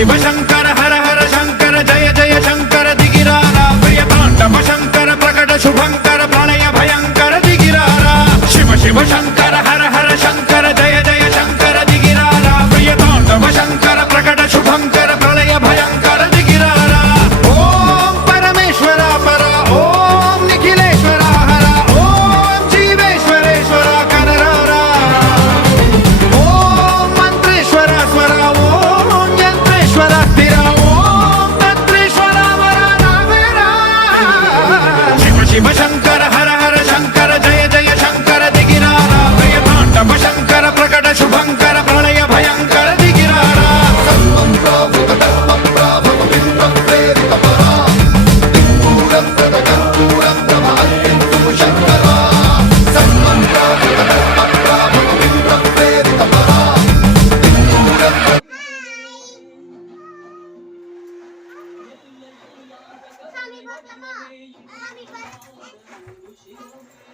शिव शंकर हर हर शंकर जय जय शंकर दिगिरारा प्रिय तांडव शंकर प्रकट शुभंकर प्रणय भयंकर दिगिरारा शिव शिव शंकर हर हर शंकर जय जय शंकर दिगिरारा प्रिय तांडव शंकर प्रकट शुभंकर प्रणय भयंकर दिगिरारा ओम परमेश्वरा परा ओम निखिलेश्वरा हरा ओम जीवेश्वरेश्वरा कररारा ओम मंत्रेश्वरा स्वरा ओम यंत्रेश्वरा स्थिरा ओम तंत्रेश्वरा वरा नावेरा शिव शिव शंकर हर हर शंकर जय जय शंकर दिगिरारा प्रिय तांडव शंकर प्रकट शुभंकर प्रणय भयंकर दिगिरारा Kami po, tama. Kami po.